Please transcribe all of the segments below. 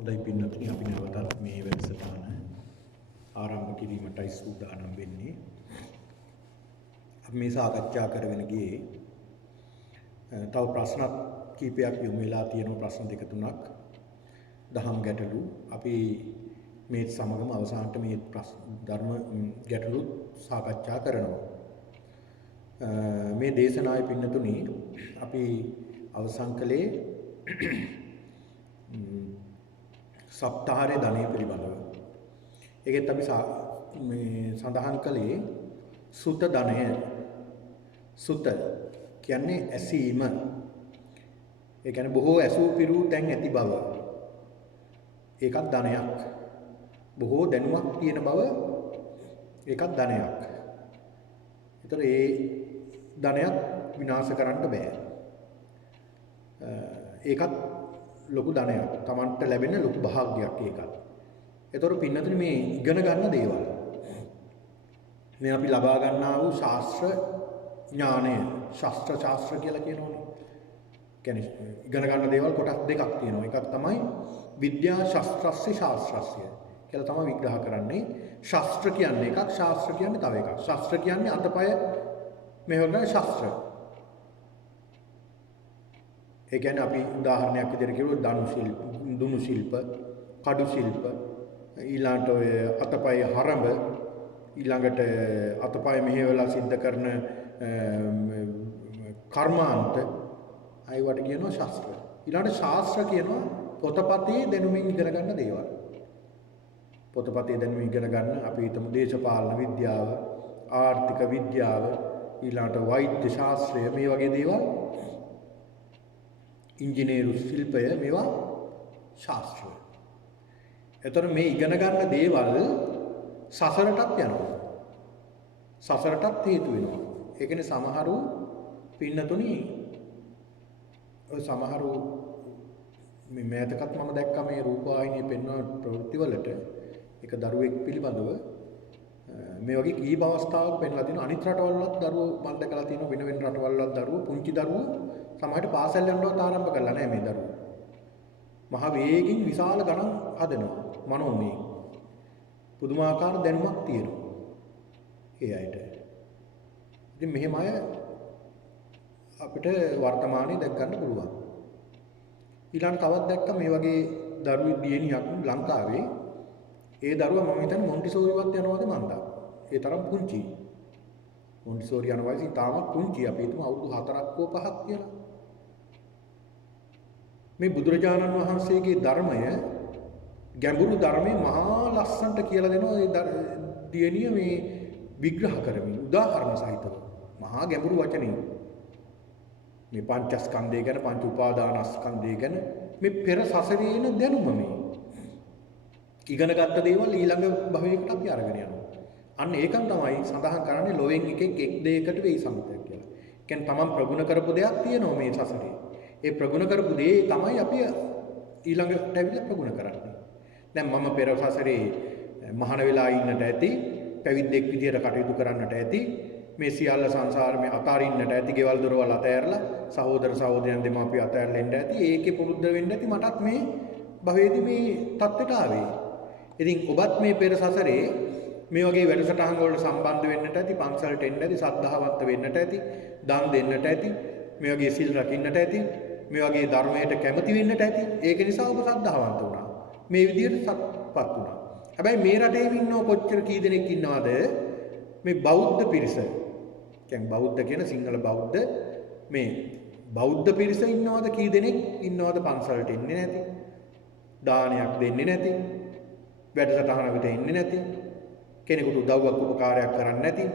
හොඳයි පින්නතුනි අපි නැවතත් මේ වැඩසටහන ආරම්භ කිරීමටයි සූදානම් වෙන්නේ. අපි මේ සාකච්ඡා කරගෙන ගියේ තව ප්‍රශ්න කීපයක් යොමු වෙලා තියෙන ප්‍රශ්න දෙක තුනක් දහම් ගැටලු අපි මේ සමගම අවසානට මේ ධර්ම ගැටලු සාකච්ඡා කරනවා. මේ දේශනාවේ පින්නතුනි අපි අවසන් කළේ සප්තාහාරයේ ධනෙ පිළිබඳව. ඒකෙත් අපි මේ සඳහන් කළේ සුත ධනය. සුත කියන්නේ ඇසීම. ඒ කියන්නේ බොහෝ ඇසූ පිරූ තැන් ඇති බව. ඒකත් ධනයක්. බොහෝ දැනුමක් තියෙන බව ඒකත් ධනයක්. ඒතර ඒ ධනයක් විනාශ කරන්න බෑ. ඒකත් ලොකු ධනයක්. Tamanට ලැබෙන ලොකු භාග්යක් ඒකත්. ඒතර පින්නතුනි මේ ඉගෙන ගන්න දේවල්. මේ අපි ලබා ගන්නා වූ ශාස්ත්‍ර ඥානය, ශාස්ත්‍ර කියලා කියනෝනේ. කියන්නේ ඉගෙන ගන්න දේවල් කොටස් දෙකක් තියෙනවා. එකක් තමයි විද්‍යා ශාස්ත්‍රස්ස ශාස්ත්‍රස්ය කියලා තමයි විග්‍රහ කරන්නේ. ශාස්ත්‍ර කියන්නේ එකක්, ශාස්ත්‍ර කියන්නේ තව එකක්. ශාස්ත්‍ර කියන්නේ අතපය මෙහෙවන ශාස්ත්‍ර. ඒ කියන්නේ අපි උදාහරණයක් විදිහට කිව්වොත් දුනු ශිල්ප, කඩු ශිල්ප, ඊළඟට ඔය අතපය හරඹ, ඊළඟට අතපය මෙහෙवला සිද්ධ කරන කර්මාන්ත අයවට කියනවා ශාස්ත්‍ර. ඊළඟට ශාස්ත්‍ර කියනවා පොතපතේ දැනුමින් ඉගෙන ගන්න දේවල්. පොතපතේ දැනුමින් ඉගෙන ගන්න අපි හිතමු දේශපාලන විද්‍යාව, ආර්ථික විද්‍යාව, ඊළඟට වෛද්‍ය ශාස්ත්‍රය මේ වගේ දේවල්. ඉංජිනේරු ශිල්පය මේවා ශාස්ත්‍රය. එතකොට මේ ඉගෙන ගන්න දේවල් සසරටත් යනවා. සසරටත් හේතු වෙනවා. ඒ කියන්නේ සමහරු පින්නතුනි ඔය සමහරු මේ මෑතකත් මම දැක්කා මේ රූපවාහිනියේ පෙන්වන ප්‍රවෘත්තිවලට එක දරුවෙක් පිළිබඳව මේ වගේ කීප අවස්ථාවක් පෙන්ලා තිනවා. අනිත් රටවල්වලත් දරුවෝ මම දැකලා තිනවා වෙන වෙන රටවල්වලත් දරුවෝ පුංචි දරුවෝ සමහරට පාසල් යන්නවත් ආරම්භ කළා නෑ මේ දරුවෝ. මහ වේගින් විශාල ගණන් හදනවා මනෝමය. පුදුමාකාර දැනුමක් තියෙනවා. ඒ අයට. ඉතින් මෙහෙම අය අපිට වර්තමානයේ දැක් ගන්න පුළුවන්. ඊළඟ තවත් දැක්ක මේ වගේ දරුවෙක් දියණියක් ලංකාවේ ඒ දරුවා මම හිතන්නේ මොන්ටිසෝරිවත් යනවාද මන්දා. ඒ තරම් පුංචි. මොන්ටිසෝරි යන වයසේ තාමත් පුංචි. අපි හිතමු අවුරුදු 4ක් හෝ 5ක් කියලා. මේ බුදුරජාණන් වහන්සේගේ ධර්මය ගැඹුරු ධර්මයේ මහා ලස්සනට කියලා දෙනවා ඒ දියණිය මේ විග්‍රහ කරමින් උදාහරණ සහිතව මහා ගැඹුරු වචනින් මේ පංචස්කන්ධය ගැන පංච උපාදානස්කන්ධය ගැන මේ පෙර සසරේන දැනුම මේ ඉගෙන ගත්ත දේවල් ඊළඟ භවයකට අපි අරගෙන යනවා. අන්න ඒකම තමයි සඳහන් කරන්නේ ලෝවෙන් එකෙක් එක් දෙයකට වෙයි සම්පතක් කියලා. කියන්නේ තමන් ප්‍රගුණ කරපු දෙයක් තියෙනවා මේ සසරේ. ඒ ප්‍රගුණ කරපු දේ තමයි අපි ඊළඟට ඇවිල්ලා ප්‍රගුණ කරන්නේ. දැන් මම පෙර සසරේ මහාන වෙලා ඉන්නට ඇති, පැවිද්දෙක් විදියට කටයුතු කරන්නට ඇති, මේ සියල්ල සංසාරෙම අතාරින්නට ඇති, ගෙවල් දොරවල් අතෑරලා සහෝදර සහෝදරයන් දෙමාපිය අතෑරලා ඉන්න ඇති. ඒකේ පුරුද්ද වෙන්න ඇති මටත් මේ භවයේදී මේ தත්ත්වයට ආවේ. ඉතින් ඔබත් මේ පෙර සසරේ මේ වගේ වැඩසටහන් වලට සම්බන්ධ වෙන්නට ඇති, පන්සලට එන්න ඇති, සද්ධාවන්ත වෙන්නට ඇති, දන් දෙන්නට ඇති, මේ වගේ සිල් රකින්නට ඇති, මේ වගේ ධර්මයට කැමති වෙන්නට ඇති. ඒක නිසා ඔබ සද්ධාවන්ත වුණා. මේ විදිහට සත්පත් වුණා. හැබැයි මේ රටේ ඉන්නව කොච්චර කී දෙනෙක් ඉන්නවද මේ බෞද්ධ පිරිස? කියන්නේ බෞද්ධ කියන සිංහල බෞද්ධ මේ බෞද්ධ පිරිස ඉන්නවද කී දෙනෙක් ඉන්නවද පන්සලට එන්නේ නැති? දානයක් දෙන්නේ නැති? වැඩසටහනකට එන්නේ නැති? කෙනෙකුට උදව්වක් උපකාරයක් කරන්නේ නැති?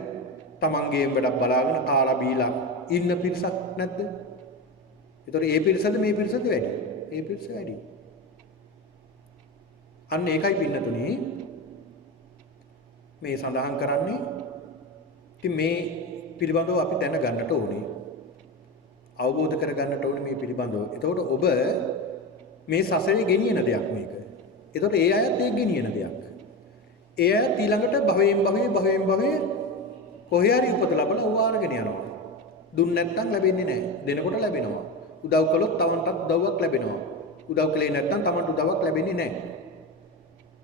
තමන්ගේම වැඩක් බලාගෙන කාලා බීලා ඉන්න පිරිසක් නැද්ද? ඒතකොට ඒ පිරිසද මේ පිරිසද වැඩි? ඒ පිරිස වැඩි. අන්න ඒකයි පින්නතුනේ මේ සඳහන් කරන්නේ. ඉතින් මේ පිළිබඳව අපි දැනගන්නට ඕනේ. අවබෝධ කරගන්නට ඕනේ මේ පිළිබඳව. එතකොට ඔබ මේ සසරේ ගෙනියන දෙයක් මේක. එතකොට ඒ අයත් ඒ ගෙනියන දෙයක්. ඒ අය ඊළඟට භවයෙන් භවයේ කොහේ හරි උපත ලැබලා උවාරගෙන යනවා. දුන්න නැත්නම් ලැබෙන්නේ නැහැ. දෙනකොට ලැබෙනවා. උදව් කළොත් තවන්ටත් උදව්වක් ලැබෙනවා. උදව් කළේ නැත්නම් Tamanට උදව්වක් ලැබෙන්නේ නැහැ.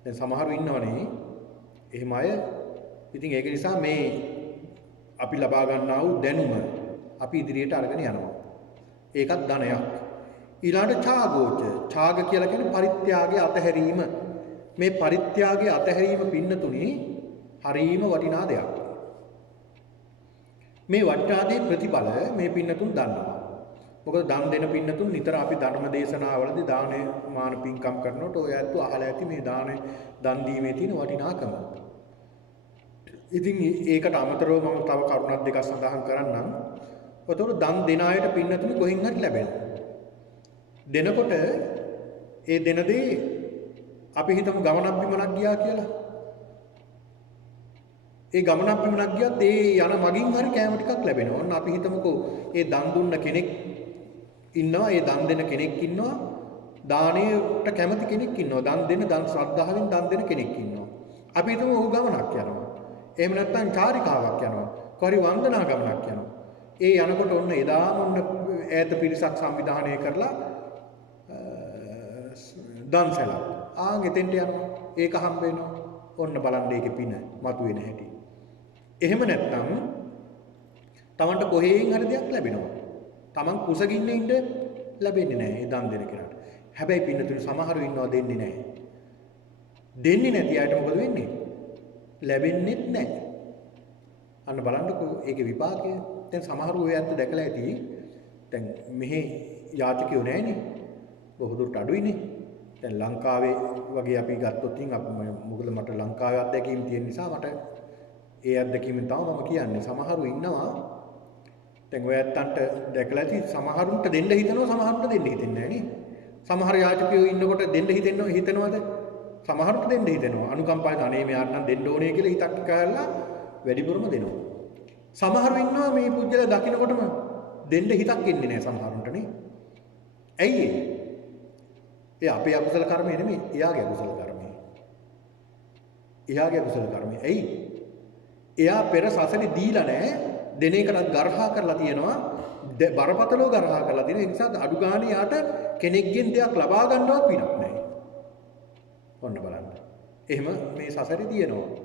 දැන් සමහරු ඉන්නවනේ එහෙම අය. ඉතින් ඒක නිසා මේ අපි ලබා ගන්නා වූ දැනුම අපි ඉදිරියට අරගෙන යනවා. ඒකත් ධනයක්. ඊළඟට ඡාගෝච. ඡාග කියලා කියන්නේ පරිත්‍යාගයේ අතහැරීම. මේ පරිත්‍යාගයේ අතහැරීම පින්නතුණි හරීම වටිනා දෙයක්. මේ වටිනා දේ ප්‍රතිඵල මේ පින්නතුන් දන්නවා. මොකද දන් දෙන පින්නතුන් නිතර අපි ධර්ම දේශනාවලදී දාන මාන පින්කම් කරනකොට ඔය ඇත්ත අහලා ඇති මේ දන් දීමේ තියෙන වටිනාකම. ඉතින් ඒකට අමතරව මම තව කරුණක් දෙකක් සඳහන් කරන්නම්. ඔතකොට දන් දෙන අයට පින්නතුනි කොහෙන් හරි ලැබෙනවා. දෙනකොට ඒ දෙන දේ අපි හිතමු ගමනක් බිමනක් ගියා කියලා. ඒ ගමනක් බිමනක් ගියත් ඒ යන මගින් හරි කෑම ටිකක් ලැබෙනවා. ඔන්න අපි හිතමුකෝ ඒ දන් දුන්න කෙනෙක් ඉන්නවා, ඒ දන් දෙන කෙනෙක් ඉන්නවා, දානයට කැමති කෙනෙක් ඉන්නවා, දන් ශ්‍රද්ධාවෙන් දන් දෙන කෙනෙක් ඉන්නවා. අපි හිතමු ඔහු ගමනක් යනවා. එහෙම නැත්නම් චාරිකාවක් යනවා. කොහරි වන්දනා ගමනක් යනවා. ඒ යනකොට ඔන්න එදාම ඔන්න ඈත පිරිසක් සංවිධානය කරලා දන්සලා එතෙන්ට යනවා. ඒක හම්බ වෙනවා. ඔන්න බලන්න ඒකේ පින මතුවෙන හැටි. එහෙම නැත්නම් Tamanට කොහෙන් හරි දෙයක් ලැබෙනවා. Taman කුසගින්නේ ඉන්න ලැබෙන්නේ නැහැ ඒ දන් දෙන කෙනාට. හැබැයි පින්නතුනි සමහරු ඉන්නවා දෙන්නේ නැහැ. දෙන්නේ නැති අයට මොකද වෙන්නේ? ලැබෙන්නේත් නැහැ. අන්න බලන්නකෝ ඒකේ විපාකය. දැන් සමහරු ඔය ඇත්ත දැකලා ඇති. දැන් මෙහි යාචකයෝ නැහැනේ. බොහෝ දුරට අඩුයිනේ. දැන් ලංකාවේ වගේ අපි ගත්තොත් මොකද මට ලංකාවේ අත්දැකීම් තියෙන නිසා මට ඒ අත්දැකීමෙන් තමයි මම කියන්නේ. සමහරු ඉන්නවා දැන් ඔය ඇත්තන්ට දැකලා ඇති සමහරුන්ට දෙන්න හිතනවා සමහරුන්ට දෙන්න හිතෙන්නේ නැහැ නේ. සමහර යාචකයෝ ඉන්නකොට දෙන්න හිතනවද? සමහරුන්ට දෙන්න හිතෙනවා. අනුකම්පාවෙන් අනේ මෙයාට නම් දෙන්න ඕනේ කියලා හිතක් කරලා වැඩිපුරම දෙනවා. සමහරු ඉන්නවා මේ පුජ්‍යල දකින්නකොටම දෙන්න හිතක් එන්නේ නැහැ සමහරුන්ට නේ. ඇයි ඒ? ඒ අපේ අකුසල කර්මය නෙමෙයි, එයාගේ අකුසල කර්මය. එයාගේ අකුසල කර්මය. ඇයි? එයා පෙර සසලේ දීලා නැහැ, දෙන එකවත් ගර්හා කරලා තියෙනවා, බරපතලව ගර්හා කරලා තියෙන නිසා අඩු ගානේ යාට කෙනෙක්ගෙන් දෙයක් ලබා ගන්නවත් පිනක් නැහැ. ඔන්න බලන්න. එහෙම මේ සසරේ තියෙනවා.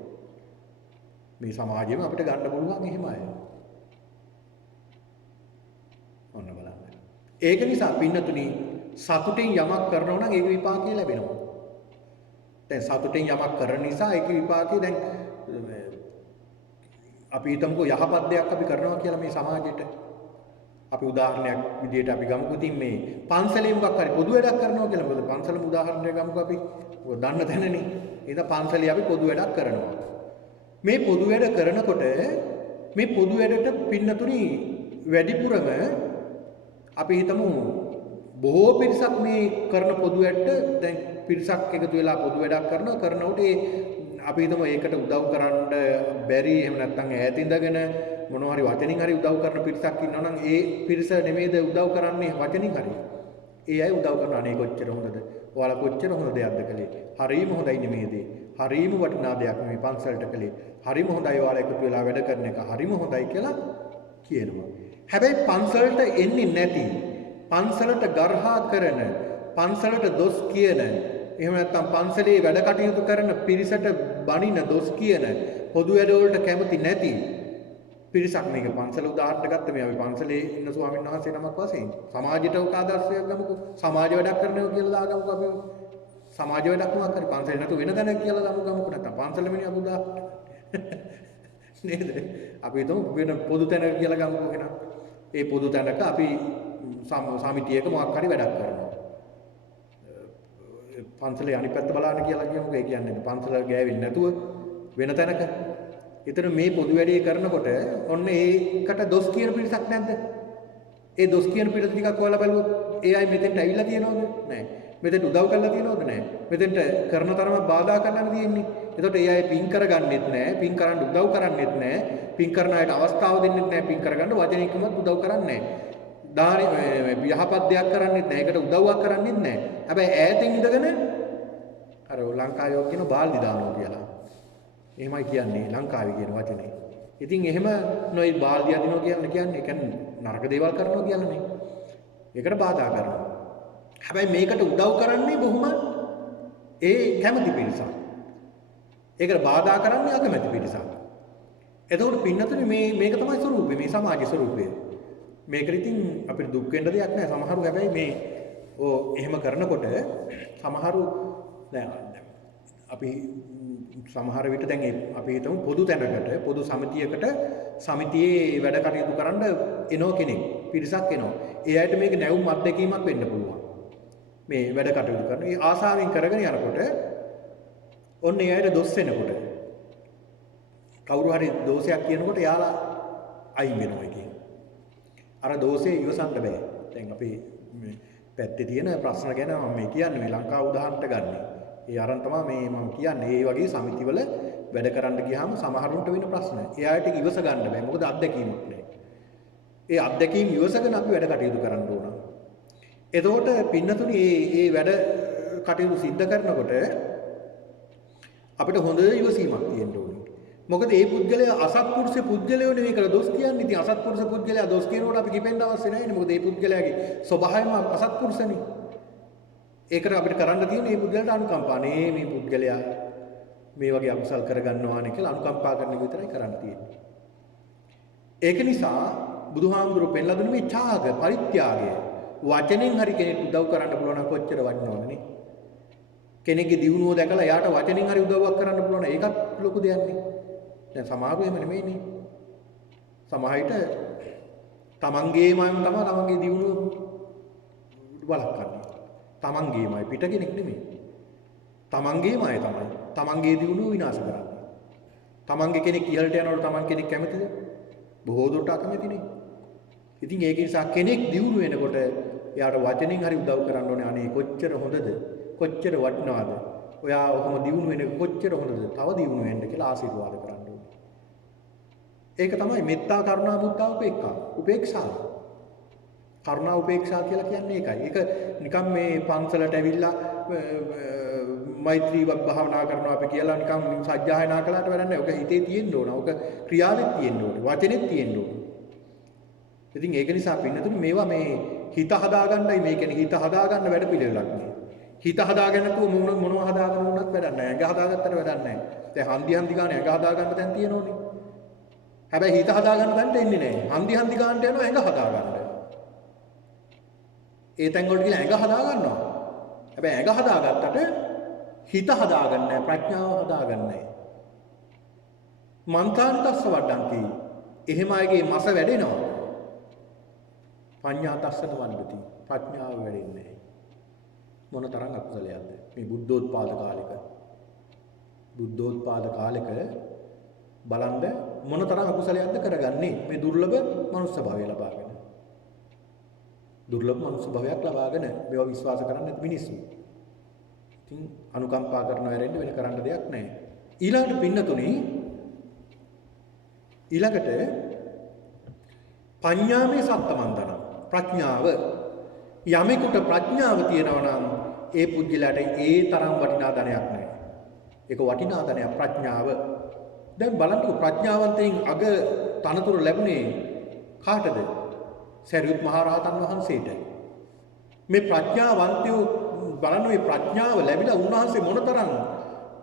මේ සමාජෙම අපිට ගන්න පුළුවන් එහෙම අය. ඔන්න බලන්න. ඒක නිසා පින්නතුනි සතුටින් යමක් කරනවා නම් ඒක විපාකය ලැබෙනවා. දැන් සතුටින් යමක් කරන නිසා ඒක විපාකය දැන් අපි හිතමුකෝ යහපත් දෙයක් අපි කරනවා කියලා මේ සමාජෙට. අපි උදාහරණයක් විදිහට අපි ගමුකෝ ඉතින් මේ පන්සලේ මොකක් හරි පොදු වැඩක් කරනවා කියලා. මොකද පන්සලම උදාහරණයක් ගමුකෝ අපි. ඔය දන්න තැනනේ. එහෙනම් පන්සලේ අපි පොදු වැඩක් කරනවා. මේ පොදු වැඩ කරනකොට මේ පොදු වැඩට පින්නතුනි වැඩිපුරම අපි හිතමු බොහෝ පිරිසක් මේ කරන පොදු වැඩට දැන් පිරිසක් එකතු වෙලා පොදු වැඩක් කරනකොට අපි හිතමු ඒකට උදව් කරන්න බැරි එහෙම නැත්නම් ඈත ඉඳගෙන මොනවා හරි වචනින් හරි උදව් කරන පිරිසක් ඉන්නවා නම් ඒ පිරිස නෙමෙයිද උදව් කරන්නේ වචනින් හරි. ඒ අය උදව් කරන අනේ කොච්චර හොඳද? ඔයාලා කොච්චර හොඳ දෙයක්ද කළේ? හරීම හොඳයි නෙමේද? හරීම වටිනා දෙයක් මේ පන්සලට කළේ. හරීම හොඳයි ඔයාලා එකතු වෙලා වැඩ කරන එක. හරීම හොඳයි කියලා කියනවා. හැබැයි පන්සලට එන්නේ නැති, පන්සලට ගර්හා කරන, පන්සලට දොස් කියන, එහෙම නැත්නම් පන්සලේ වැඩ කටයුතු කරන පිරිසට බනින දොස් කියන, පොදු වැඩවලට කැමති නැති පිරිසක් මේක පන්සල උදාහරණයක් ගත්ත මේ අපි පන්සලේ ඉන්න ස්වාමීන් වහන්සේ නමක් වශයෙන් සමාජයට උක ආදර්ශයක් ගමුකෝ. සමාජ වැඩක් කරනවා කියලා දාගමුකෝ අපි. සමාජ වැඩක් මොකක් හරි පන්සලේ නැතු වෙන තැනක් කියලා ගමුකෝ නැත්නම් පන්සලෙමනේ අපි උදාහරණ. නේද? අපි හිතමු වෙන පොදු තැනක කියලා ගමුකෝ එහෙනම්. ඒ පොදු තැනක අපි සමිතියක මොකක් හරි වැඩක් කරනවා. පන්සලේ අනිත් පැත්ත බලන්න කියලා කියමුකෝ. ඒ කියන්නේ පන්සල ගෑවෙන්නේ නැතුව වෙන තැනක. ඒතර මේ පොදු වැඩේ කරනකොට ඔන්න ඒකට දොස් කියන පිරිසක් නැද්ද? ඒ දොස් කියන පිරිස ටිකක් ඔයාලා බලුවොත් ඒ අය මෙතෙන්ට ඇවිල්ලා තියෙනවද? නැහැ. මෙතෙන්ට උදව් කරලා තියෙනවද? නැහැ. මෙතෙන්ට කරන තරම බාධා කරලා තියෙන්නේ. එතකොට ඒ අය පින් කරගන්නෙත් නැහැ, පින් කරන්න උදව් කරන්නෙත් නැහැ, පින් කරන අයට අවස්ථාව දෙන්නෙත් නැහැ, පින් කරගන්න වචනිකමත් උදව් කරන්නේ නැහැ. යහපත් දෙයක් කරන්නෙත් නැහැ, ඒකට උදව්වක් කරන්නෙත් නැහැ. හැබැයි ඈතින් ඉඳගෙන අර ලංකාවේ කියන බාල්දි දානවා කියලා. එහෙමයි කියන්නේ ලංකාවේ කියන වචනේ. ඉතින් එහෙම නොයි බාල්දිය අදිනවා කියන්නේ ඒ කියන්නේ නරක දේවල් කරනවා කියලානේ. ඒකට බාධා කරනවා. හැබැයි මේකට උදව් කරන්නේ බොහොම ඒ කැමැති පිරිසක්. ඒකට බාධා කරන්නේ අකමැති පිරිසක්. එතකොට පින්නතුනේ මේක තමයි ස්වરૂපය, මේ සමාජ ස්වરૂපය. මේකට ඉතින් අපිට දුක් වෙන්න දෙයක් නැහැ. සමහරු හැබැයි මේ එහෙම කරනකොට සමහරු දැන් අපි සමහර විට දැන් අපි හිතමු පොදු තැනකට පොදු සමිතියකට සමිතියේ වැඩ කටයුතු කරන්න එනෝ කෙනෙක් පිරිසක් එනවා. ඒ අයට මේක නැවුම් අත්දැකීමක් වෙන්න පුළුවන්. මේ වැඩ කටයුතු කරන. ඒ ආසාවෙන් කරගෙන යනකොට ඔන්න ඒ අයට දොස් වෙනකොට කවුරු හරි දෝෂයක් කියනකොට එයාලා අයින් වෙනවා කියන. අර දෝෂේ ඉවසන්න බෑ. දැන් අපි මේ පැත්තේ තියෙන ප්‍රශ්න ගැන මම මේ කියන්නේ මේ ලංකාව උදාහරණට ගන්න. ඒ අරන් තමයි මේ මම කියන්නේ. ඒ වගේ සමිතිවල වැඩ කරන්න ගියාම සමහරුන්ට වෙන ප්‍රශ්න. ඒ අයට ඉවස ගන්න බෑ. මොකද අත්දැකීමක් නෑ. ඒ අත්දැකීම් ඉවසගෙන අපි වැඩ කටයුතු කරන්න ඕන. එතකොට පින්නතුනි මේ වැඩ කටයුතු සිද්ධ කරනකොට අපිට හොඳ ඉවසීමක් තියෙන්න ඕනේ. මොකද මේ පුද්ගලයා අසත්පුරුෂ පුද්ගලයෝ නෙවෙයි කියලා දොස් කියන්නේ. ඉතින් අසත්පුරුෂ පුද්ගලයා දොස් කියනකොට අපි කිපෙන්න අවශ්‍ය නැහැ නේ. මොකද මේ පුද්ගලයාගේ ස්වභාවයම අසත්පුරුෂනේ. ඒකට අපිට කරන්න තියෙන්නේ මේ පුද්ගලයාට අනුකම්පා. මේ පුද්ගලයා මේ වගේ අකුසල් කරගන්නවා නේ කියලා අනුකම්පා කරන එක විතරයි කරන්න තියෙන්නේ. ඒක නිසා බුදුහාමුදුරුවෝ පෙන්ලා දුන්නේ මේ ත්‍යාග, පරිත්‍යාගය. වචනෙන් හරි කෙනෙක් උදව් කරන්න පුළුවන් නම් කොච්චර වටිනවද නේ? කෙනෙක්ගේ දියුණුව දැකලා යාට වචනෙන් හරි උදව්වක් කරන්න පුළුවන් නම් ඒකත් ලොකු දෙයක් නේ. දැන් සමාජය එහෙම නෙමෙයිනේ. සමාජයට තමන්ගේමයි තමයි තමන්ගේ දියුණුව වළක්වන්නේ. තමන්ගේමයි පිට කෙනෙක් නෙමෙයි. තමන්ගේමයි තමයි. තමන්ගේ දියුණුව විනාශ කරන්නේ. තමන්ගේ කෙනෙක් ඉහළට යනකොට තමන් කෙනෙක් කැමතිද? බොහෝ දුරට අකමැතිනේ. ඉතින් ඒක නිසා කෙනෙක් දියුණු වෙනකොට එයාට වචනෙන් හරි උදව් කරන්න ඕනේ. අනේ කොච්චර හොඳද? කොච්චර වටිනවද? ඔයා ඔහොම දියුණු වෙන කොච්චර හොඳද? තව දියුණු වෙන්න කියලා ආශිර්වාද කරන්න ඕනේ. ඒක තමයි මෙත්තා කරුණා මුත්තා උපේක්ඛා. උපේක්ෂාව. කරුණා උපේක්ෂා කියලා කියන්නේ ඒකයි. ඒක නිකන් මේ පන්සලට ඇවිල්ලා මෛත්‍රී භාවනා කරනවා අපි කියලා නිකන් සජ්ජායනා කළාට වැඩක් නැහැ. ඔක හිතේ තියෙන්න ඕන. ඔක ක්‍රියාවෙත් තියෙන්න ඕන. වචනෙත් තියෙන්න ඕන. ඉතින් ඒක නිසා පින්නතුනි මේවා මේ හිත හදාගන්නයි මේ කියන්නේ හිත හදාගන්න වැඩ පිළිවෙලක් නේ. හිත හදාගෙන නැතුව මොනවා හදාගෙන වුණත් වැඩක් නැහැ. ඇඟ හදාගත්තට වැඩක් නැහැ. දැන් හන්දි ගාන ඇඟ හදාගන්න තැන් තියෙනෝනේ. හැබැයි හිත හදාගන්න තැනට එන්නේ නැහැ. හන්දි ගානට යනවා ඇඟ හදාගන්න. ඒ තැන් වලට ගිහලා ඇඟ හදාගන්නවා. හැබැයි ඇඟ හදාගත්තට හිත හදාගන්නේ නැහැ. ප්‍රඥාව හදාගන්නේ නැහැ. මන්තාන්තස්ස වඩන්ති. එහෙම අයගේ මස වැඩෙනවා. පඤ්ඤාතස්සන වන්දති. ප්‍රඥාව වැඩෙන්නේ නැහැ. මොන තරම් අකුසලයක්ද මේ බුද්ධෝත්පාද කාලෙක. බුද්ධෝත්පාද කාලෙක බලන්න මොන තරම් අකුසලයක්ද කරගන්නේ මේ දුර්ලභ මනුස්ස භාවය ලබාගෙන. දුර්ලභ මනුස්ස භාවයක් ලබාගෙන මේවා විශ්වාස කරන්නේ නැති මිනිස්සු. ඉතින් අනුකම්පා කරන වැරෙන්න වෙන කරන්න දෙයක් නැහැ. ඊළඟට පින්නතුනි ඊළඟට පඤ්ඤාමේ සත්තමන්දන ප්‍රඥාව යමෙකුට ප්‍රඥාව තියෙනවා නම් ඒ පුද්ගලයාට ඒ තරම් වටිනා ධනයක් නැහැ. ඒක වටිනා ධනයක් ප්‍රඥාව. දැන් බලන්නකො ප්‍රඥාවන්තයින් අග තනතුරු ලැබුණේ කාටද? සරියුත් මහ රහතන් වහන්සේට. මේ ප්‍රඥාවන්තයෝ බලන්න මේ ප්‍රඥාව ලැබිලා උන්වහන්සේ මොනතරම්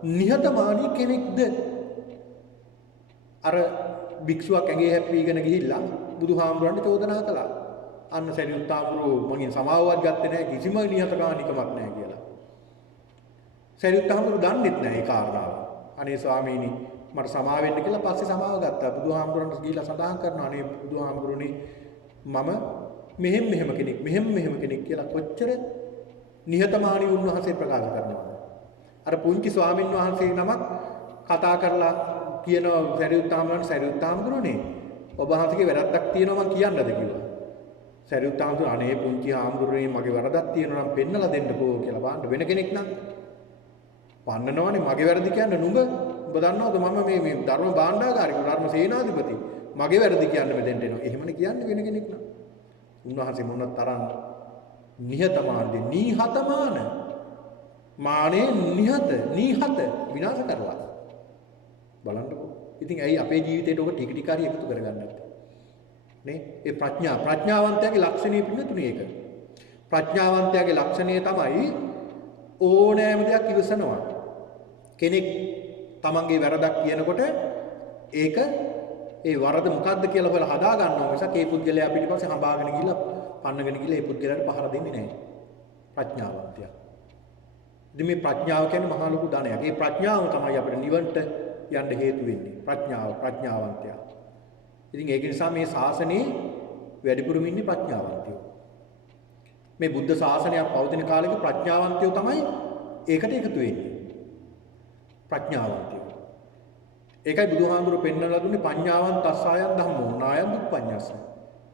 නිහතමානී කෙනෙක්ද? අර භික්ෂුවක් ඇඟේ හැප්පීගෙන ගිහිල්ලා බුදුහාමුදුරන්ට චෝදනා කළා. අන්න සරියුත් හාමුදුරුවෝ මගෙන් සමාවවත් ගත්තේ නැහැ කිසිම නිහතමානීකමක් නැහැ කියලා. සරියුත් හාමුදුරුවෝ දන්නෙත් නැහැ ඒ කාරණාව. අනේ ස්වාමීනි මට සමාව වෙන්න කියලා පස්සේ සමාව ගත්තා. බුදුහාමුදුරන්ට ගිහිල්ලා සඳහන් කරනවා අනේ බුදුහාමුදුරනේ මම මෙහෙම කෙනෙක් කියලා කොච්චර නිහතමානී උන්වහන්සේ ප්‍රකාශ කරනවා. අර පුංචි ස්වාමින් වහන්සේ නමක් කතා කරලා කියනවා සරියුත් හාමුදුරනේ ඔබ වහන්සේගේ වැරද්දක් තියෙනවා මම කියන්නද කිව්වා. සරියුත් හාමුදුරුවෝ අනේ පුංචි හාමුදුරනේ මගේ වරදක් තියෙනවා නම් පෙන්නලා දෙන්නකෝ කියලා බලන්න වෙන කෙනෙක් නම් පන්නනවනේ මගේ වැරදි කියන්න නුඹ දන්නවද මම මේ ධර්ම භාණ්ඩාගාරික ධර්ම සේනාධිපති මගේ වැරදි කියන්න මෙතෙන්ට එනවා. එහෙමනේ කියන්නේ වෙන කෙනෙක් නම්. උන්වහන්සේ මොන තරම් නිහතමානද නීහතමාන මානේ නීහත විනාශ කරලා බලන්නකෝ. ඉතින් ඇයි අපේ ජීවිතේට ඔක ටික ටික හරි එකතු කරගන්න නැත්තේ? නේ? ඒ ප්‍රඥාවන්තයාගේ ලක්ෂණය පින්න තුනේ ඒක. ප්‍රඥාවන්තයාගේ ලක්ෂණය තමයි ඕනෑම දෙයක් ඉවසනවා. කෙනෙක් තමන්ගේ වැරදක් කියනකොට ඒක ඒ වරද මොකද්ද කියලා හොයලා හදා ගන්නවා මිසක් ඒ පුද්ගලයා පිටිපස්සේ හඹාගෙන ගිහිල්ලා පන්නගෙන ගිහිල්ලා ඒ පුද්ගලයාට පහර දෙන්නේ නැහැ. ප්‍රඥාවන්තයා. ඉතින් මේ ප්‍රඥාව කියන්නේ මහා ලොකු ධනයක්. ඒ ප්‍රඥාව තමයි අපිට නිවන්ට යන්න හේතු වෙන්නේ. ප්‍රඥාවන්තයා. ඉතින් ඒක නිසා මේ ශාසනයේ වැඩිපුරම ඉන්නේ ප්‍රඥාවන්තයෝ. මේ බුද්ධ ශාසනයක් පවතින කාලෙක ප්‍රඥාවන්තයෝ තමයි ඒකට එකතු වෙන්නේ. ප්‍රඥාවන්තයෝ. ඒකයි බුදුහාමුදුරු පෙන්වලා දුන්නේ පඤ්ඤාවන්තස්සායන් ධම්මෝ නායන් දුප්පඤ්ඤස්ස.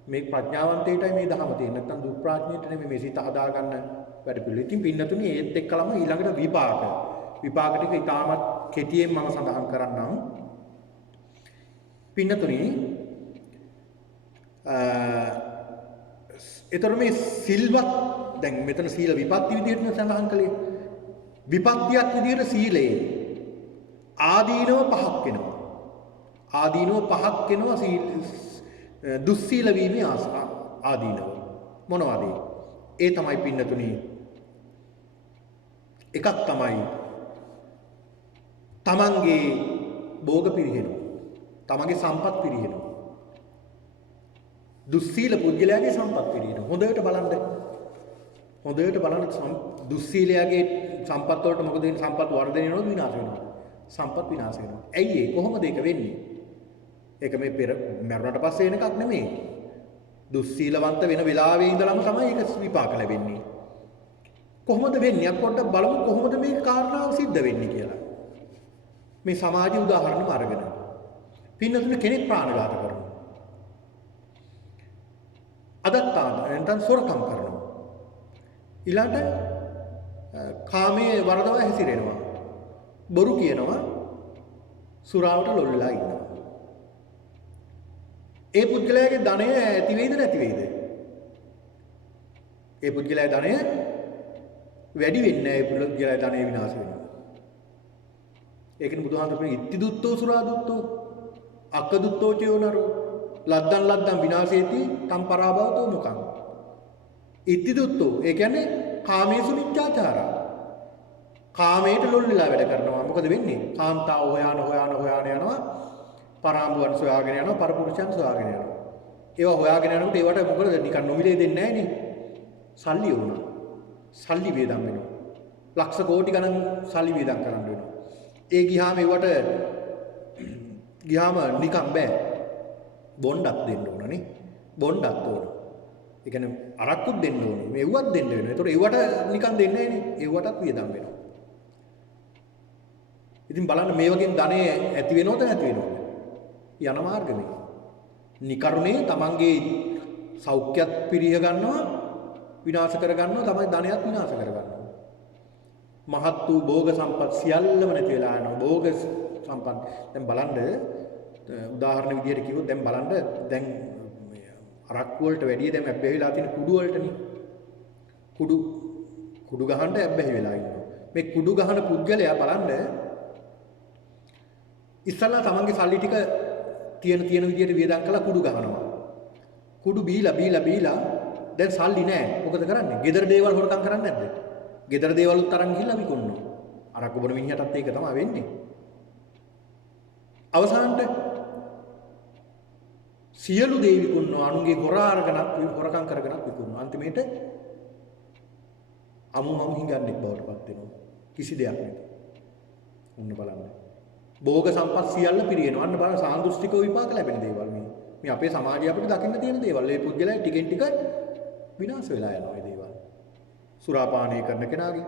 මේ ප්‍රඥාවන්තයටයි මේ ධහම තියෙන්නේ. නැත්නම් දුප්ප්‍රඥයට නෙමෙයි මේ සිත හදා ගන්න වැඩ පිළිවෙල. ඉතින් පින්නතුනි ඒත් එක්කලම ඊළඟට විපාක ටික ඉතාමත් කෙටියෙන් මම සඳහන් කරන්නම්. පින්නතුනි ඒතර මේ සිල්වත් දැන් මෙතන සීල විපත්ති විදිහට සඳහන් කළේ. විපත්තියක් විදිහට සීලේ ආදීනව පහක් වෙනවා. ආදීනව පහක් වෙනවා දුස්සීල වීමේ ආදීනව. මොනවද? ඒ තමයි පින්නතුනි එකක් තමයි තමන්ගේ භෝග පිරිහෙනවා. තමන්ගේ සම්පත් පිරිහෙනවා. දුස්සීල පුද්ගලයාගේ සම්පත් පිරිහෙනවා. හොඳට බලන්න දුස්සීලයාගේ සම්පත් වලට මොකද වෙන්නේ? සම්පත් වර්ධනය වෙනවද විනාශ වෙනවද? සම්පත් විනාශ වෙනවා. ඇයි ඒ? කොහොමද ඒක වෙන්නේ? ඒක මේ පෙර මරුණට පස්සේ වෙන එකක් නෙමෙයි. දුස්සීලවන්ත වෙන වෙලාවේ ඉඳලම තමයි ඒක විපාක ලැබෙන්නේ. කොහොමද වෙන්නේ? අපි පොඩ්ඩක් බලමු කොහොමද මේ කාරණාව සිද්ධ වෙන්නේ කියලා. මේ සමාජ උදාහරණෙම අරගෙන. පින්නතුනේ කෙනෙක් ප්‍රාණඝාත කරනවා. අදත්තාන නැත්නම් සොරකම් කරනවා. ඊළඟට කාමයේ වරදව හැසිරෙනවා. බොරු කියනවා. සුරාවට ලොල් වෙලා ඉන්නවා. ඒ පුද්ගලයාගේ ධනය ඇති වෙයිද නැති වෙයිද? ඒ පුද්ගලයාගේ ධනය වැඩි වෙන්නේ නැහැ. ඒ පුද්ගලයාගේ ධනය විනාශ වෙනවා. ඒකනේ බුදුහාමුදුරුවෝ කියන්නේ ඉත්ති දුත්තෝ සුරා දුත්තෝ අක්ක දුත්තෝ චයෝනරෝ ලද්දන් විනාශේති තම් පරාභවතෝ මුකං. ඉත්ති දුත්තෝ ඒ කියන්නේ කාමේසු මිච්ඡාචාරා. කාමයට ලොල් වෙලා වැඩ කරනවා. මොකද වෙන්නේ? කාන්තාව හොයාන යනවා. පරාඹුවන් සොයාගෙන යනවා, පරපුරුෂයන් සොයාගෙන යනවා. ඒවා හොයාගෙන යනකොට ඒවට මොකද නිකන් නොමිලේ දෙන්නේ නැහැ නේ. සල්ලි වුණා. සල්ලි වේදම් වෙනවා. ලක්ෂ කෝටි ගණන් සල්ලි වේදම් කරන්න වෙනවා. ඒ ගියාම නිකන් බෑ. බොණ්ඩක් දෙන්න ඕන නේ. බොණ්ඩක් ඕන. ඒ කියන්නේ අරක්කුත් දෙන්න ඕනේ. මේවත් දෙන්න වෙනවා. ඒතකොට ඒවට නිකන් දෙන්නේ නැහැ නේ. ඒවටත් වේදම් වෙනවා. ඉතින් බලන්න මේ වගේ ධනෙ ඇති වෙනවද නැති වෙනවද? යන මාර්ගනේ. නිකරුණේ තමන්ගේ සෞඛ්‍යත් පිරිහ ගන්නවා, විනාශ කර ගන්නවා, තමයි ධනයත් විනාශ කර ගන්නවා. මහත් වූ භෝග සම්පත් සියල්ලම නැති වෙලා යනවා. භෝග සම්පත් දැන් බලන්න උදාහරණ විදියට කිව්වොත් දැන් බලන්න දැන් අරක්කු වලට වැඩිය දැන් ඇබ්බැහි වෙලා තියෙන කුඩු වලටනේ. කුඩු ගහන්න ඇබ්බැහි වෙලා ඉන්නවා. මේ කුඩු ගහන පුද්ගලයා බලන්න ඉස්සල්ලා තමන්ගේ සල්ලි ටික තියෙන විදියට වියදම් කරලා කුඩු ගහනවා. කුඩු බීලා දැන් සල්ලි නැහැ. මොකද කරන්නේ? ගෙදර දේවල් හොරකම් කරන්නේ නැද්ද? ගෙදර දේවල් උත් අරන් ගිහිල්ලා විකුණනවා. අරක්කු බොන මිනිහටත් ඒක තමයි වෙන්නේ. අවසානට සියලු දේ විකුණනවා. අනුන්ගේ හොරකම් කරගෙනත් විකුණනවා. අන්තිමේට අමු හිඟන්නේ බවට පත් වෙනවා. කිසි දෙයක් නැති. ඔන්න බලන්න. භෝග සම්පත් සියල්ල පිරිනවනවා. අන්න බලන්න සාන්දෘෂ්ටිකව විපාක ලැබෙන දේවල් මේ අපේ සමාජය අපිට දකින්න තියෙන දේවල්. මේ පුද්ගලයා ටිකෙන් ටික විනාශ වෙලා යනවා මේ දේවල්. සුරාපානය කරන කෙනාගේ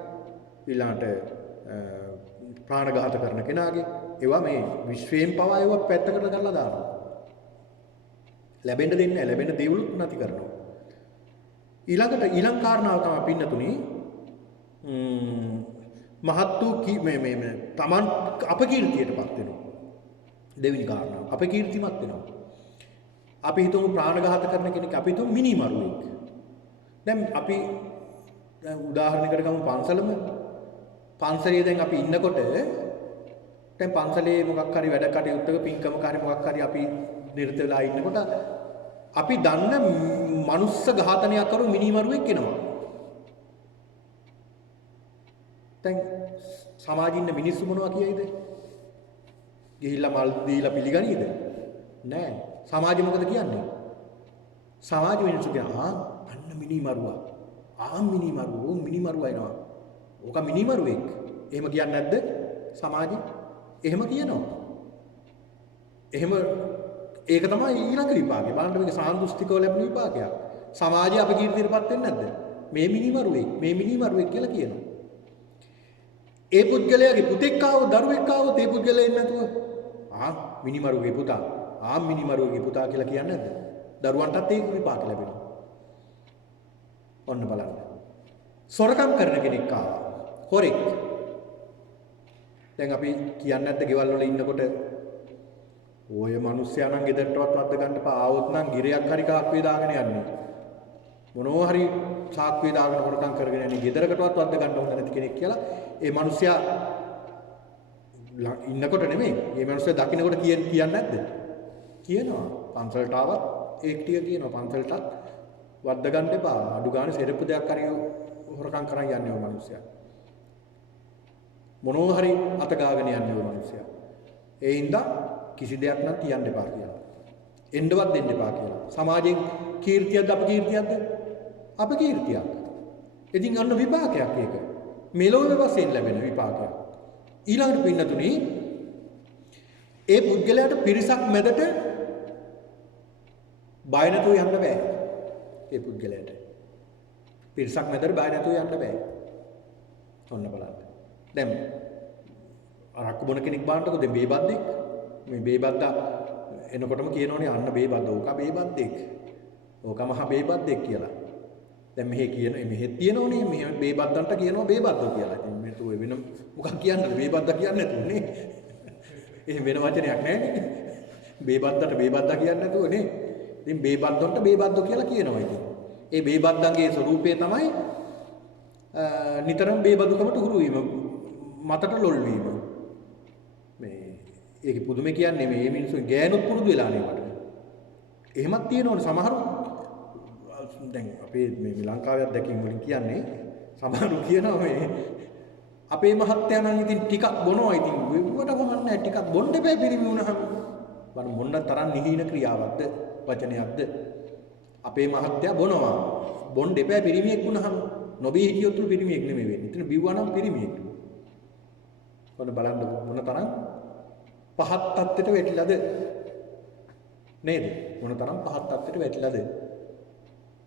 ඊළාට ප්‍රාණඝාත කරන කෙනාගේ ඒවා මේ විශ්වයෙන් පවා ඒවා පැත්තකට කරලා දානවා. ලැබෙන්න දෙන්නේ නැහැ. ලැබෙන දේවලුත් නැති කරනවා. ඊළඟ කාරණාව තමයි පින්නතුනි මහත් වූ තමන් අපකීර්තියටපත් වෙනවා. දෙවෙනි කාරණාව අපකීර්තිමත් වෙනවා. අපි හිතමු ප්‍රාණඝාත කරන කෙනෙක් අපි හිතමු මිනිමරුවෙක්. දැන් අපි උදාහරණයකට ගමු පන්සලේ දැන් අපි ඉන්නකොට දැන් පන්සලේ මොකක් හරි වැඩ කටයුත්තක පින්කමක හරි මොකක් හරි අපි නිරත වෙලා ඉන්නකොට අපි දන්න මනුස්ස ඝාතනයක් කරු මිනිමරුවෙක් එනවා. දැන් සමාජයේ ඉන්න මිනිස්සු මොනවා කියයිද? ගිහිල්ලා මල් දීලා පිළිගනීද? නෑ. සමාජය මොකද කියන්නේ? සමාජ මිනිස්සු කියනවා අන්න මිනිමරුවා. මිනිමරුවෝ මිනිමරුවා එනවා. ඕක මිනිමරුවෙක්. එහෙම කියන්නේ නැද්ද? සමාජෙ එහෙම කියනවා. එහෙම ඒක තමයි ඊළඟ විපාකය. බලන්න මේක සාන්දෘෂ්ටිකව ලැබෙන විපාකයක්. සමාජය අපේ කීර්තියටපත් වෙන්නේ නැද්ද? මේ මිනිමරුවෙක් කියලා කියනවා. ඒ පුද්ගලයාගේ පුතෙක් ආවෝ දරුවෙක් ආවෝ ඒ පුද්ගලයා එන්නේ නැතුව මිනිමරුගේ පුතා මිනිමරුගේ පුතා කියලා කියන්නේ නැද්ද? දරුවන්ටත් ඒක විපාක ලැබෙනවා. ඔන්න බලන්න. සොරකම් කරන කෙනෙක් ආවා. හොරෙක්. දැන් අපි කියන්නේ නැද්ද ගෙවල් වල ඉන්නකොට ඔය මිනිස්සයා නම් ගෙදරටවත් වද්ද ගන්න එපා. ආවොත් නම් ගිරයක් හරි කාක්කුවේ දාගෙන යන්නේ. මොනවා හරි සාක්කුවේ දාගෙන හොරකම් කරගෙන යන්නේ. ගෙදරකටවත් වද්ද ගන්න හොඳ නැති කෙනෙක් කියලා ඒ මිනිස්සයා ඉන්නකොට නෙමෙයි. මේ මිනිස්සයා දකින්නකොට කියන්නේ නැද්ද? කියනවා. පන්සලට ආවත් ඒක ටික කියනවා. පන්සලටත් වද්ද ගන්න එපා. අඩු ගානේ සෙරප්පු දෙයක් හරි හොරකම් කරන් යන්නේ ඔය මිනිස්සයා. මොනවා හරි අත ගාගෙන යන්නේ ඔය මිනිස්සයා. ඒ හින්දා කිසි දෙයක් නම් තියන්න එපා කියලා. එන්නවත් දෙන්න එපා කියලා. සමාජයෙන් කීර්තියක්ද අපකීර්තියක්ද? අපකීර්තියක්. ඉතින් අන්න විපාකයක් ඒක. මෙලොවේ වශයෙන් ලැබෙන විපාකයක්. ඊළඟට පින්නතුනි ඒ පුද්ගලයාට පිරිසක් මැදට බය නැතුව යන්න බෑ. ඒ පුද්ගලයාට පිරිසක් මැදට බය නැතුව යන්න බෑ. ඔන්න බලන්න. දැන් අරක්කු බොන කෙනෙක් බාන්නකො දැන් බේබද්දෙක් මේ බේබද්දා එනකොටම කියනෝනේ අන්න බේබද්ද ඕක බේබද්දෙක්. ඕක මහ බේබද්දෙක් කියලා. දැන් මෙහෙ තියෙනෝනේ මෙහෙ බේබද්දන්ට කියනවා බේබද්දෝ කියලා. ඉතින් මේ තුේ වෙන මොකක් කියන්නද බේබද්දා කියන්නේ නැතුනේ. එහෙම වෙන වචනයක් නැහැ නේ. බේබද්දට බේබද්දා කියන්නේ නැතුව නේ. ඉතින් බේබද්දන්ට බේබද්දෝ කියලා කියනවා ඉතින්. ඒ බේබද්දන්ගේ ස්වරූපය තමයි නිතරම බේබදුකමට හුරු වීම. මතට ලොල් වීම. මේ ඒක පුදුම කියන්නේ මේ මිනිස්සු ගෑනුත් පුරුදු වෙලා නේවට. එහෙමත් තියෙනවනේ සමහරු දැන් අපේ මේ ලංකාවේ අත්දැකීම් වලින් කියන්නේ සමහරු කියනවා මේ අපේ මහත්තයා නම් ඉතින් ටිකක් බොනවා ඉතින් වට වහන්නේ ටිකක් බොන්න බෑ පිරිමි වුණාම. බලන්න මොන්න තරම් නිහින ක්‍රියාවක්ද වචනයක්ද අපේ මහත්තයා බොනවා. බොන්න එපා පිරිමියෙක් වුණාම නොබී හිටියොත් පිරිමියෙක් නෙමෙයි වෙන්නේ. එතන බිව්වා නම් පිරිමියෙක්. ඔන්න බලන්න මොන තරම් පහත් තත්ත්වයට වැටිලාද නේද? මොන තරම් පහත් තත්ත්වයට වැටිලාද?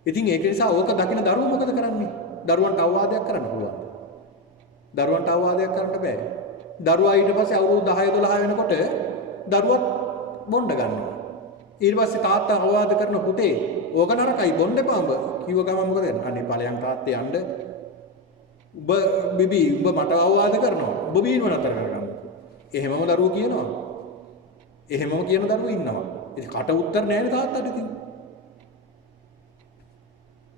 ඉතින් ඒක නිසා ඕක දකින දරුවෝ මොකද කරන්නේ? දරුවන්ට අවවාදයක් කරන්න පුළුවන්ද? දරුවන්ට අවවාදයක් කරන්න බෑ. දරුවා ඊට පස්සේ අවුරුදු 10 12 වෙනකොට දරුවත් බොන්න ගන්නවා. ඊට පස්සේ තාත්තා අවවාද කරන පුතේ ඕක නරකයි බොන්න එපා උඹ. කිව්ව ගමන් මොකද වෙන්නේ? අනේ ඵලයන් තාත්තේ යන්න උඹ බිබී උඹ මට අවවාද කරනවා. උඹ බීනව නතර කරගන්න. එහෙමම දරුවෝ කියනවා. එහෙමම කියන දරුවෝ ඉන්නවා. ඉතින් කට උත්තර නැහැ තාත්තට ඉතින්.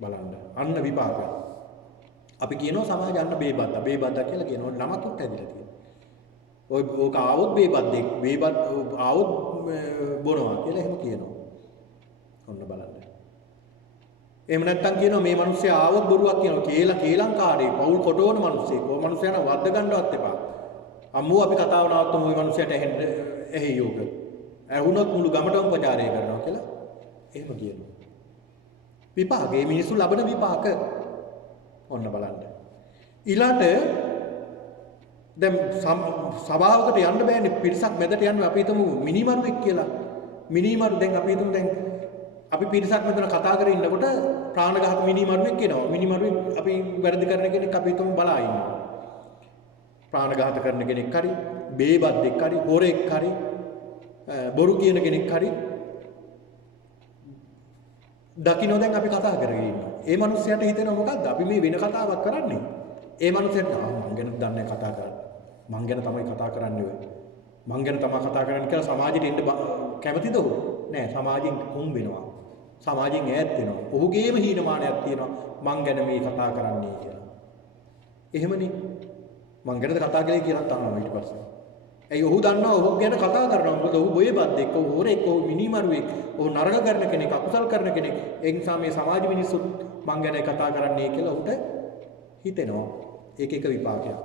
බලන්න අන්න විපාක. අපි කියනවා සමාජ අන්න බේබද්දා කියලා කියනවා නමක් උත් ඇදලා තියෙනවා. ඔය ඕක ආවොත් බේබද්දෙක් ආවොත් බොනවා කියලා එහෙම කියනවා. ඔන්න බලන්න. එහෙම නැත්තම් කියනවා මේ මිනිස්සයා ආවොත් බොරුවක් කියනවා කේලංකාරී පවුල් කොටවන මිනිස්සෙක්. ඔය මිනිස්සයා නම් වද්ද ගන්නවත් එපා. අම්මෝ අපි කතාව නවත්තමු ওই මිනිස්සයාට ඇහි යෝග. ඇහුනොත් මුළු ගමටම ප්‍රචාරය කරනවා කියලා එහෙම කියනවා. විපාකේ මිනිස්සු ලබන විපාක ඔන්න බලන්න. ඊළඟට දැන් සභාවකට යන්න බෑනේ පිරිසක් මැදට යන්න අපි හිතමු මිනිමරුවෙක් කියලා. මිනිමරු දැන් අපි හිතමු දැන් අපි පිරිසක් මැදට කතා කරගෙන ඉන්නකොට ප්‍රාණඝාත මිනිමරුවෙක් එනවා. මිනිමරුවෙක් අපි වැරදි කරන කෙනෙක් අපි හිතමු බලා ඉන්නවා. ප්‍රාණඝාත කරන කෙනෙක් හරි, බේබද්දෙක් හරි, හොරෙක් හරි, බොරු කියන කෙනෙක් හරි දකින්න දැන් අපි කතා කරගෙන ඉන්නවා. ඒ මිනිස්සයාට හිතෙනවා මොකද්ද? අපි මේ වෙන කතාවක් කරන්නේ. ඒ මිනිස්සයාට මං ගැන දන්නේ කතා කරන්නේ. මං ගැන තමයි කතා කරන්නේ ඔය. මං ගැන තමයි කතා කරන්නේ කියලා සමාජෙට එන්න කැමතිද ඔහු? නෑ සමාජයෙන් කොම් වෙනවා. සමාජයෙන් ඈත් වෙනවා. ඔහුගේම හීනමානයක් තියෙනවා මං ගැන මේ කතා කරන්නේ කියලා. එහෙමනේ. මං ගැනද කතා කරේ කියලා තනවා ඊට පස්සේ. ඇයි ඔහු දන්නවා ඔහු ගැන කතා කරනවා. මොකද ඔහු බොයබද්දෙක්, ඔහු හොරෙක්, ඔහු මිනිමරුවෙක්, ඔහු නරක කරන කෙනෙක්, අකුසල් කරන කෙනෙක්. ඒ නිසා මේ සමාජ මිනිස්සුත් මං ගැන කතා කරන්නේ කියලා ඔහුට හිතෙනවා. ඒක එක විපාකයක්.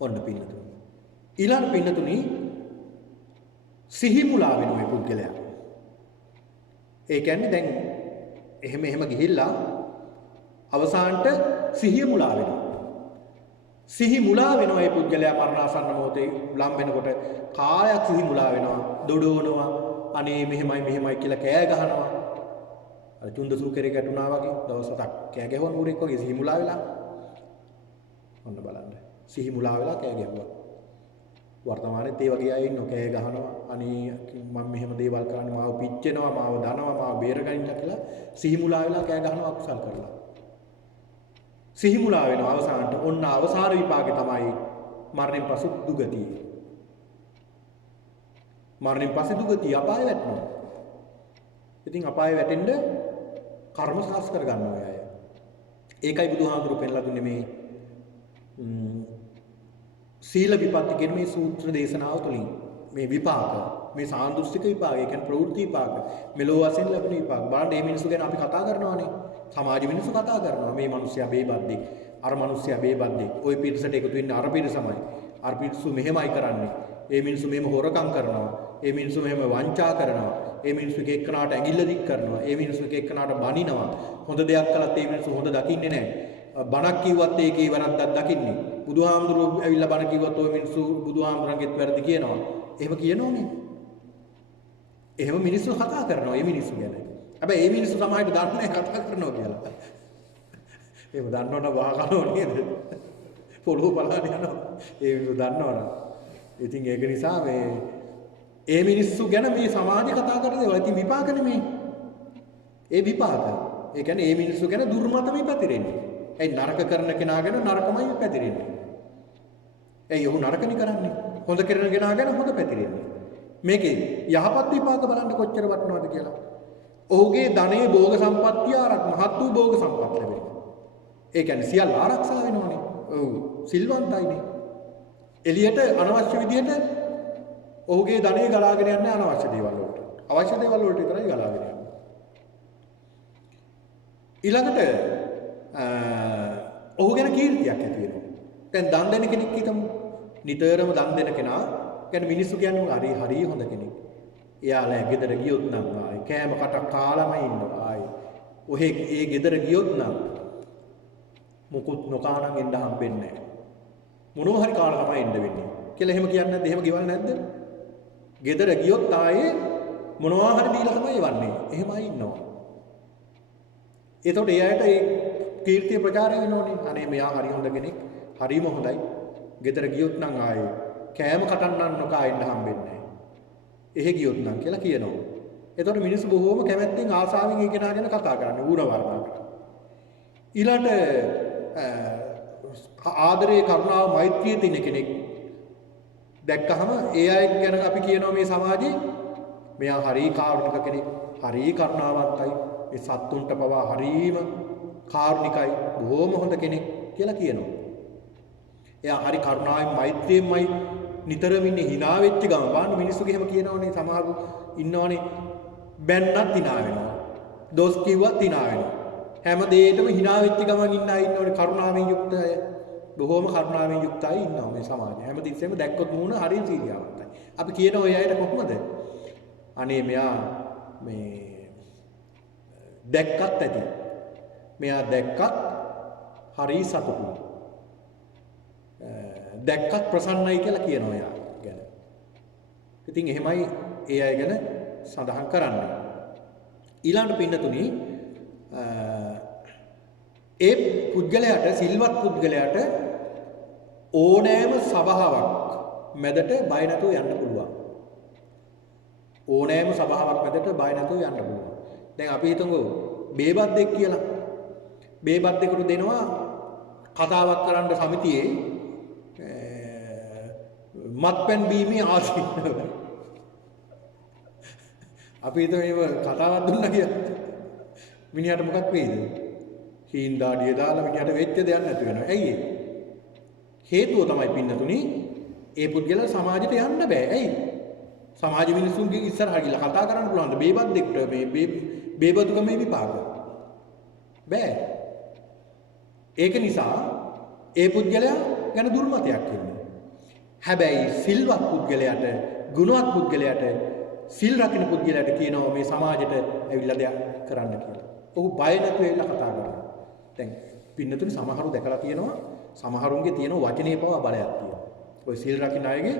ඔන්න පින්නතුනි. ඊළඟ පින්නතුනි සිහි මුලා වෙන මේ පුද්ගලයා. ඒ කියන්නේ දැන් එහෙම ගිහිල්ලා අවසානට සිහිය මුලා වෙනවා. සිහි මුලා වෙනවා මේ පුද්ගලයා මරණාසන්න මොහොතේ ලම් වෙනකොට කාලයක් සිහි මුලා වෙනවා. දොඩවනවා. අනේ මෙහෙමයි කියලා කෑ ගහනවා. අර චුන්දසූකරේ ගැටුණා වගේ දවස් 7ක් කෑ ගැහුවා ඌරෙක් වගේ සිහි මුලා වෙලා. ඔන්න බලන්න. සිහි මුලා වෙලා කෑ ගැහුවා. වර්තමානයේත් ඒ වගේ අය ඉන්නෝ කෑ ගහනවා. අනේ මම මෙහෙම දේවල් කරන්නේ මාව පිච්චෙනවා, මාව දනවා, මාව බේරගන්න කියලා සිහි මුලා වෙලා කෑ ගහනවා අකුසල් කරලා. සිහි මුලා වෙනවා අවසානට. ඔන්න අවසාන විපාකේ තමයි මරණයෙන් පසු දුගතිය. මරණයෙන් පස්සේ දුගතිය අපාය වැටෙනවා. ඉතින් අපාය වැටෙන්න කර්ම සාස් කර ගන්න ඔය අය. ඒකයි බුදුහාමුදුරු පෙන්ලා දුන්නේ මේ සීල විපatti කියන මේ සූත්‍ර දේශනාව තුළින් මේ විපාක මේ සාන්දෘෂ්ටික විපාක ඒ කියන්නේ ප්‍රවෘත්ති විපාක මෙලෝ වශයෙන් ලැබෙන විපාක බලන්න මේ මිනිස්සු ගැන අපි කතා කරනවානේ සමාජ මිනිස්සු කතා කරනවා මේ මිනිස්සයා බේබද්දෙක් අර මිනිස්සයා බේබද්දෙක් ওই පිරිසට එකතු වෙන්නේ අර පිරිසමයි අර පිරිසු මෙහෙමයි කරන්නේ ඒ මිනිස්සු මෙහෙම හොරකම් කරනවා ඒ මිනිස්සු මෙහෙම වංචා කරනවා ඒ මිනිස්සු එක එක්කනාට ඇඟිල්ල දික් කරනවා ඒ මිනිස්සු එක එක්කනාට බනිනවා හොඳ දෙයක් කළත් ඒ මිනිස්සු හොඳ දකින්නේ නැහැ බණක් කිව්වත් ඒකේ වරද්දක් දකින්නේ බුදුහාමුදුරුවෝ ඇවිල්ලා බණ කිව්වත් ওই මිනිස්සු බුදුහාමුදුරන්ගෙත් වැරදි කියනවා එහෙම කියනෝනේ එහෙම මිනිස්සු කතා කරනවා මේ මිනිස්සු ගැන හැබැයි මේ මිනිස්සු සමාජයට දන්නේ නැහැ කතා කරනවා කියලා එහෙම දන්නවනම් වහ කනෝ නේද පොළොව බලන්න යනවා ඒ මිනිස්සු දන්නවනම් ඉතින් ඒක නිසා ඒ මිනිස්සු ගැන මේ සමාජය කතා කරන දේවල් ඉතින් විපාක නෙමෙයි ඒ විපාක ඒ කියන්නේ මේ මිනිස්සු ගැන දුර්මතමයි පැතිරෙන්නේ ඒ නරක කරන කෙනා ගැන නරකමයි පැතිරෙන්නේ. ඒ යොහු නරකනි කරන්නේ. හොඳ කරන කෙනා ගැන හොඳ පැතිරෙන්නේ. මේකේ යහපත් විපාක බලන්න කොච්චර වටිනවද කියලා. ඔහුගේ ධනයේ භෝග සම්පත්තිය මහත් වූ භෝග සම්පත් ලැබෙනවා. ඒ කියන්නේ සියල්ල ආරක්ෂා වෙනවනේ. ඔව් සිල්වන්තයිනේ. එළියට අනවශ්‍ය විදියට ඔහුගේ ධනය ගලාගෙන යන්නේ අනවශ්‍ය දේවල් වලට. අවශ්‍ය දේවල් වලට විතරයි ගලාගෙන යන්නේ. ඊළඟට ඔහු ගැන කීර්තියක් ඇති වෙනවා. දැන් දන් දෙන කෙනෙක් හිතමු. නිතරම දන් දෙන කෙනා කියන්නේ මිනිස්සු කියන්නේ හරි හොඳ කෙනෙක්. එයාලා ගෙදර ගියොත් නම් ආයි කෑම කටක් කාලාම ඉන්නවා. ආයි ඔහෙ ඒ ගෙදර ගියොත් නම් මොකුත් නොකානන් එන්න හම්බෙන්නේ නැහැ. මොනවා හරි කාලා තමයි එන්න වෙන්නේ. කියලා එහෙම කියන්නේ නැද්ද? එහෙම ගෙවල් නැද්ද? ගෙදර ගියොත් ආයේ මොනවා හරි දීලා තමයි යවන්නේ. එහෙමයි ඉන්නවා. එතකොට ඒ අයට ඒ කීර්තිය ප්‍රචාරය වෙනෝනේ. අනේ මෙයා හරි හොඳ කෙනෙක්. හරිම හොඳයි. ගෙදර ගියොත් නම් ආයේ කෑම කටන්නන් නොකා එන්න හම්බෙන්නේ නැහැ. එහෙ ගියොත් නම් කියලා කියනවා. එතකොට මිනිස්සු බොහෝම කැමැත්තෙන් ආසාවෙන් ඒ කෙනා ගැන කතා කරන්නේ. ඌර වර්ණනා කරනවා. ඊළඟට ආදරේ කරුණාව මෛත්‍රිය තියෙන කෙනෙක් දැක්කහම ඒ අය ගැන අපි කියනවා මේ සමාජයේ මෙයා හරි කාරුණික කෙනෙක්. හරි කරුණාවන්තයි. මේ සත්තුන්ට පවා හරීම කාරුණිකයි බොහොම හොඳ කෙනෙක් කියලා කියනවා. එයා හරි කරුණාවෙන් මෛත්‍රියෙන්මයි නිතරම ඉන්නේ hina වෙච්ච ගම. බලන්න මිනිස්සුගේ හැම කියනවනේ සමහරු ඉන්නවනේ බැන්නත් hina වෙනවා. දොස් කිව්වත් hina වෙනවා. හැම දෙයකම hina වෙච්ච ගමන් ඉන්න අය ඉන්නවනේ කරුණාවෙන් යුක්ත අය. බොහොම කරුණාවෙන් යුක්ත අය ඉන්නවා මේ සමාජයේ. හැම තිස්සෙම දැක්කොත් මූණ හරිය සීරියාවන්තයි. අපි කියන ඔය අයට කොහොමද? අනේ මෙයා මේ දැක්කත් ඇති. මෙයා දැක්කත් හරි සතුටුයි. දැක්කත් ප්‍රසන්නයි කියලා කියනවා එයා ගැන. ඉතින් එහෙමයි ඒ අය ගැන සඳහන් කරන්නේ. ඊළඟ පින්නතුනි ඒ පුද්ගලයාට සිල්වත් පුද්ගලයාට ඕනෑම සභාවක් මැදට බය නැතුව යන්න පුළුවන්. ඕනෑම සභාවක් මැදට බය නැතුව යන්න පුළුවන්. දැන් අපි හිතමු බේබද්දෙක් කියලා. බේබද්දෙකුට දෙනවා කතාවක් කරන්න සමිතියේ මත්පැන් බීමේ ආසීන. අපි හිතමු මේ කතාවක් දුන්නා කියලා. මිනිහට මොකක් වෙයිද? හීන්දාඩිය දාලා මිනිහට වෙච්ච දෙයක් නැති වෙනවා. ඇයි ඒ? හේතුව තමයි පින්නතුනි ඒ පුද්ගලයා සමාජයට යන්න බෑ. ඇයි? සමාජ මිනිසුන්ගේ ඉස්සරහට ගිහලා කතා කරන්න පුළුවන්. බේබද්දෙක්ට මේ බේබදුකමේ විපාක. බෑ. ඒක නිසා ඒ පුද්ගලයා ගැන දුර්මතයක් එන්නේ. හැබැයි සිල්වත් පුද්ගලයාට ගුණවත් පුද්ගලයාට සිල් රකින්න පුද්ගලයාට කියනවා මේ සමාජයට ඇවිල්ලා දෙයක් කරන්න කියලා. ඔහු බය නැතුව ඇවිල්ලා කතා කරනවා. දැන් පින්නතුනි සමහරු දැකලා තියෙනවා සමහරුන්ගේ තියෙන වචනේ පවා බලයක් තියෙනවා. ඔය සිල් රකින්න අයගේ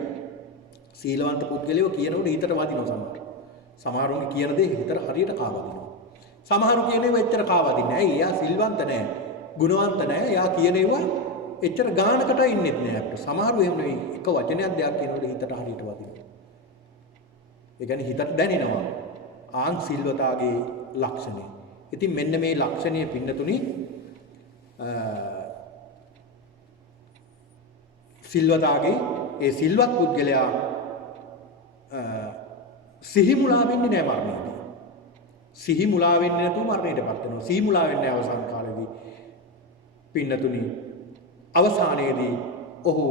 සීලවන්ත පුද්ගලයෝ කියනකොට හිතට වදිනවා සමහර. සමහරුන්ගේ කියන දේ හිතට හරියට කාවදිනවා. සමහරු කියන ඒවා එච්චර කාවදින්නේ නැහැ. එයා සිල්වන්ත නැහැ. ගුණවන්ත නැහැ. එයා කියන ඒවා එච්චර ගානකට ඉන්නෙත් නෑ අපිට. සමහරව එහෙම නෙවෙයි. එක වචනයක් දෙයක් කියනකොට හිතට හරියට වදිනවා. ඒ කියන්නේ හිතට දැනෙනවා. ආන් සිල්වතාගේ ලක්ෂණය. ඉතින් මෙන්න මේ ලක්ෂණය පින්නතුනි සිල්වතාගේ ඒ සිල්වත් පුද්ගලයා සිහි මුලා වෙන්නේ නෑ මරණයේදී. සිහි මුලා වෙන්නේ නැතුව මරණයටපත් වෙනවා. සිහි මුලා වෙන්නේ අවසාන කාලේදී. පින්නතුනි අවසානයේදී ඔහු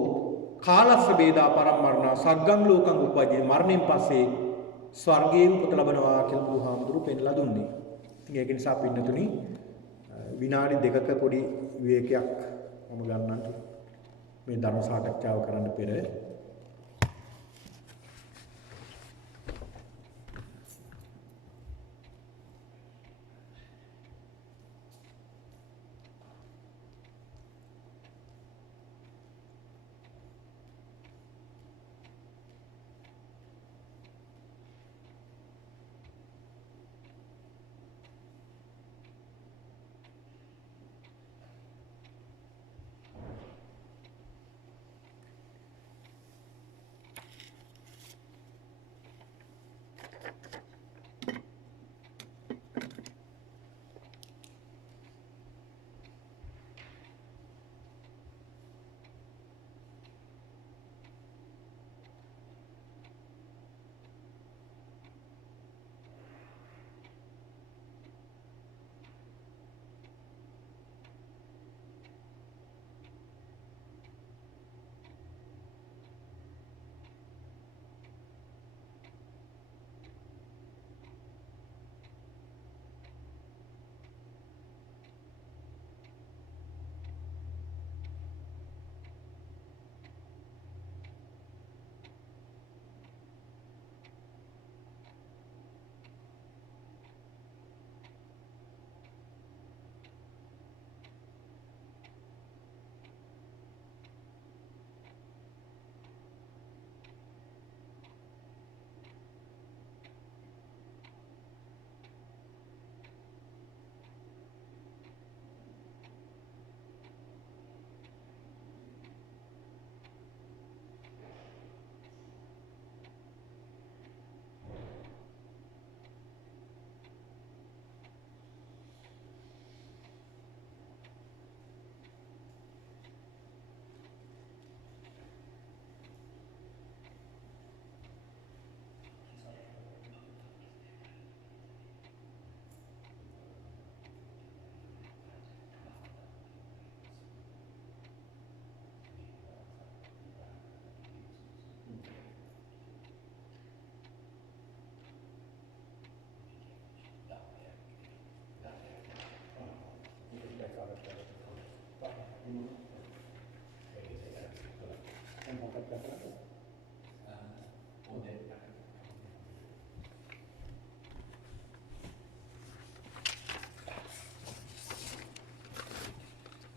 කාලස්ස බේදා පරම්මරණ සග්ගම් ලෝකං උපජේ මරණයෙන් පස්සේ ස්වර්ගයේ උපත ලබනවා කියලා බුදුහාමුදුරුවෝ පෙන්ලා දුන්නේ. ඉතින් ඒක නිසා පින්නතුනි විනාඩි දෙකක පොඩි විවේකයක් මම ගන්නම් මේ ධර්ම සාකච්ඡාව කරන්න පෙර.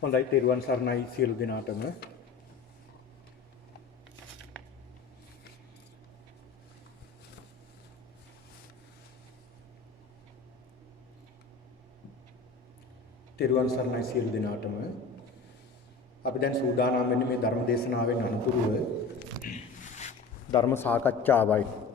හොඳයි තෙරුවන් සරණයි සියලු දෙනාටම. තෙරුවන් සරණයි සියලු දෙනාටම. අපි දැන් සූදානම් වෙන්නේ මේ ධර්ම දේශනාවෙන් අනතුරුව ධර්ම සාකච්ඡාවයි.